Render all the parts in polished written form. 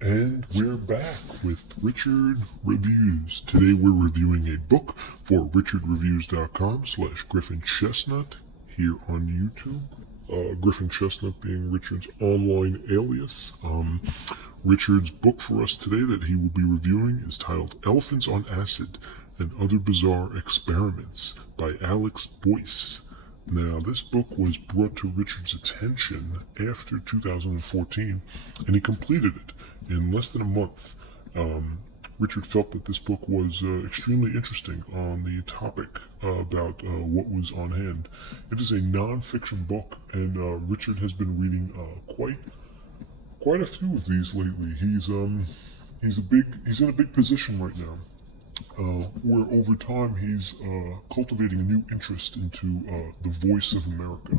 And we're back with Richard Reviews. Today we're reviewing a book for richardreviews.com/Griffin Chestnut here on YouTube. Griffin Chestnut being Richard's online alias. Richard's book for us today that he will be reviewing is titled Elephants on Acid and Other Bizarre Experiments by Alex Boese. Now, this book was brought to Richard's attention after 2014, and he completed it in less than a month. Richard felt that this book was extremely interesting on the topic about what was on hand. It is a non-fiction book, and Richard has been reading quite a few of these lately. He's in a big position right now. Where over time he's cultivating a new interest into the voice of America.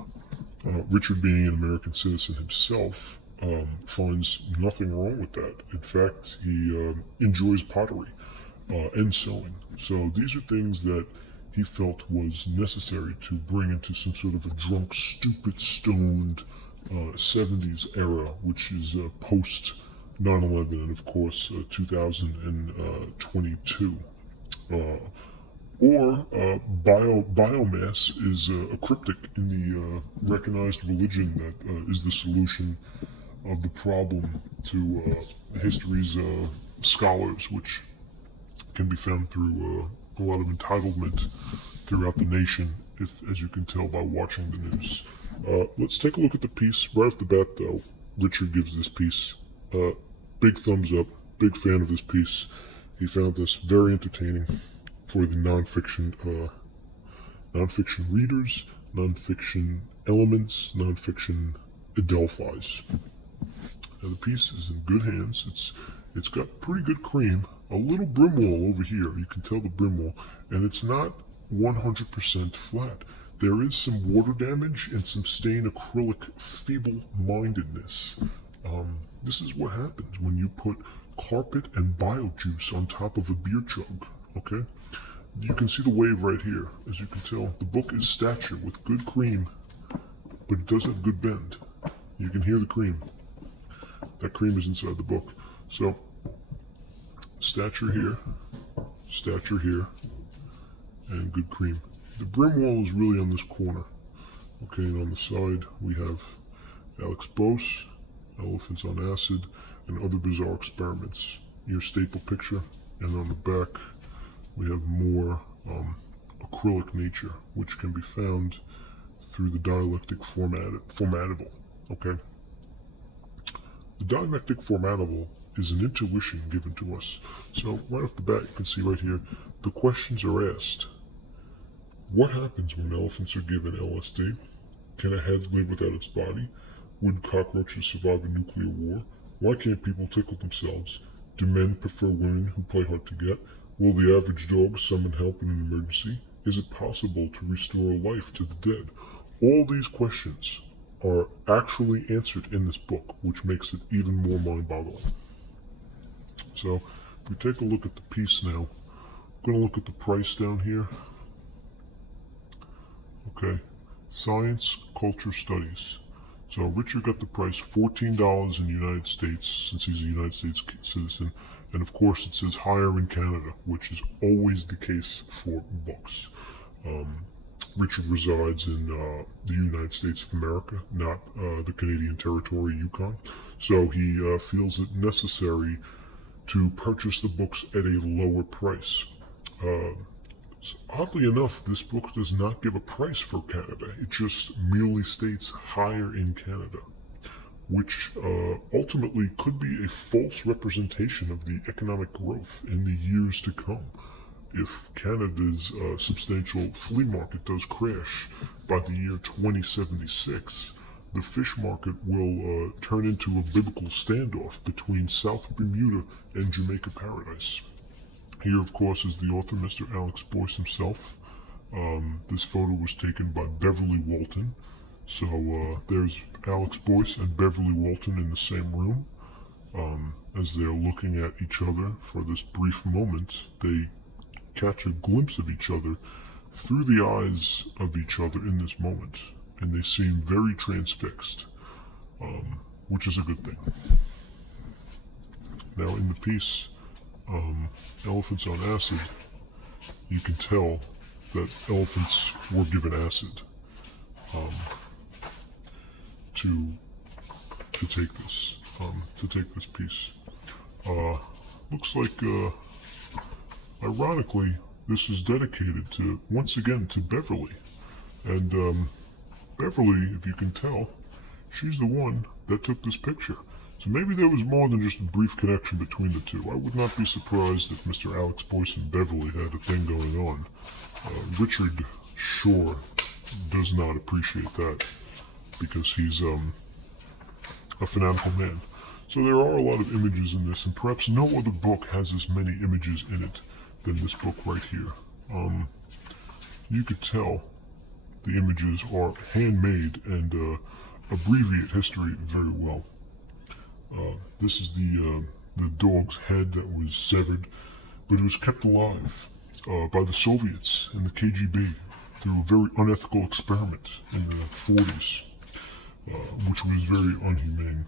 Richard, being an American citizen himself, finds nothing wrong with that. In fact, he enjoys pottery and sewing. So these are things that he felt was necessary to bring into some sort of a drunk, stupid, stoned 70s era, which is post 9/11 and of course 2022. Biomass is a cryptic in the recognized religion that is the solution of the problem to history's scholars, which can be found through a lot of entitlement throughout the nation, as you can tell by watching the news. Let's take a look at the piece. Right off the bat, though, Richard gives this piece big thumbs up, big fan of this piece. He found this very entertaining for the nonfiction readers, nonfiction elements, nonfiction Adelphis. Now the piece is in good hands. It's got pretty good cream. A little brim wall over here. You can tell the brim wall, and it's not 100% flat. There is some water damage and some stain acrylic feeble-mindedness. This is what happens when you put carpet and bio juice on top of a beer jug, okay? You can see the wave right here. As you can tell, the book is stature with good cream, but it does have good bend. You can hear the cream. That cream is inside the book. So, stature here, and good cream. The brim wall is really on this corner. Okay, and on the side we have Alex Boese, Elephants on Acid, and Other Bizarre Experiments. Your staple picture, and on the back we have more acrylic nature, which can be found through the dialectic formatable. Okay, the dialectic formatable is an intuition given to us. So right off the bat, you can see right here, the questions are asked. What happens when elephants are given LSD? Can a head live without its body? Would cockroaches survive a nuclear war? Why can't people tickle themselves? Do men prefer women who play hard to get? Will the average dog summon help in an emergency? Is it possible to restore life to the dead? All these questions are actually answered in this book, which makes it even more mind-boggling. So, if we take a look at the piece now, I'm going to look at the price down here. Okay, Science Culture Studies. So Richard got the price $14 in the United States, since he's a United States citizen, and of course it says higher in Canada, which is always the case for books. Richard resides in the United States of America, not the Canadian territory Yukon, so he feels it necessary to purchase the books at a lower price. Oddly enough, this book does not give a price for Canada. It just merely states higher in Canada, which ultimately could be a false representation of the economic growth in the years to come. If Canada's substantial flea market does crash by the year 2076, the fish market will turn into a biblical standoff between South Bermuda and Jamaica Paradise. Here, of course, is the author, Mr. Alex Boese himself. This photo was taken by Beverly Walton. So there's Alex Boese and Beverly Walton in the same room. As they're looking at each other for this brief moment, they catch a glimpse of each other through the eyes of each other in this moment. And they seem very transfixed, which is a good thing. Now in the piece, Elephants on Acid, you can tell that elephants were given acid to take this piece. Looks like, ironically, this is dedicated to, once again, to Beverly. And Beverly, if you can tell, she's the one that took this picture. So maybe there was more than just a brief connection between the two. I would not be surprised if Mr. Alex Boese and Beverly had a thing going on. Richard sure does not appreciate that, because he's a fanatical man. So there are a lot of images in this, and perhaps no other book has as many images in it than this book right here. You could tell the images are handmade and abbreviate history very well. This is the dog's head that was severed, but it was kept alive by the Soviets and the KGB through a very unethical experiment in the 40s, which was very unhumane.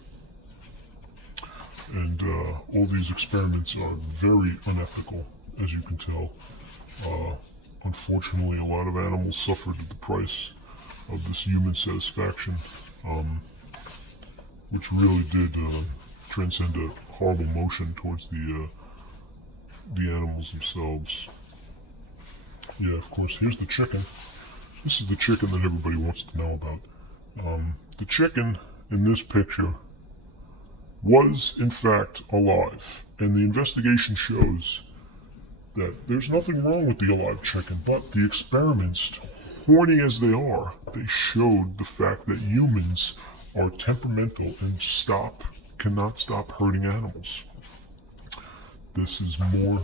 And all these experiments are very unethical, as you can tell. Unfortunately, a lot of animals suffered at the price of this human satisfaction, which really did transcend a horrible motion towards the animals themselves. Yeah, of course, here's the chicken. This is the chicken that everybody wants to know about. The chicken in this picture was, in fact, alive, and the investigation shows that there's nothing wrong with the alive chicken, but the experiments, horny as they are, they showed the fact that humans are temperamental and cannot stop hurting animals. This is more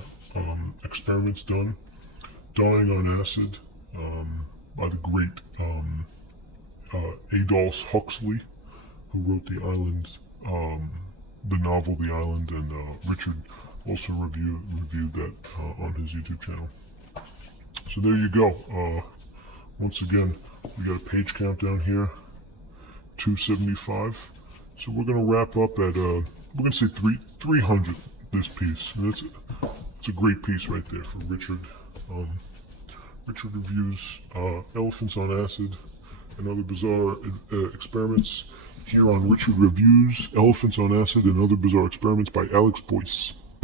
experiments done, dying on acid, by the great Aldous Huxley, who wrote the novel The Island, and Richard also reviewed that on his YouTube channel. So there you go. Once again, we got a page count down here, 275. So we're gonna wrap up at we're gonna say 300 this piece. And it's a great piece right there for Richard. Richard reviews Elephants on Acid and Other Bizarre Experiments here on Richard Reviews Elephants on Acid and Other Bizarre Experiments by Alex Boese.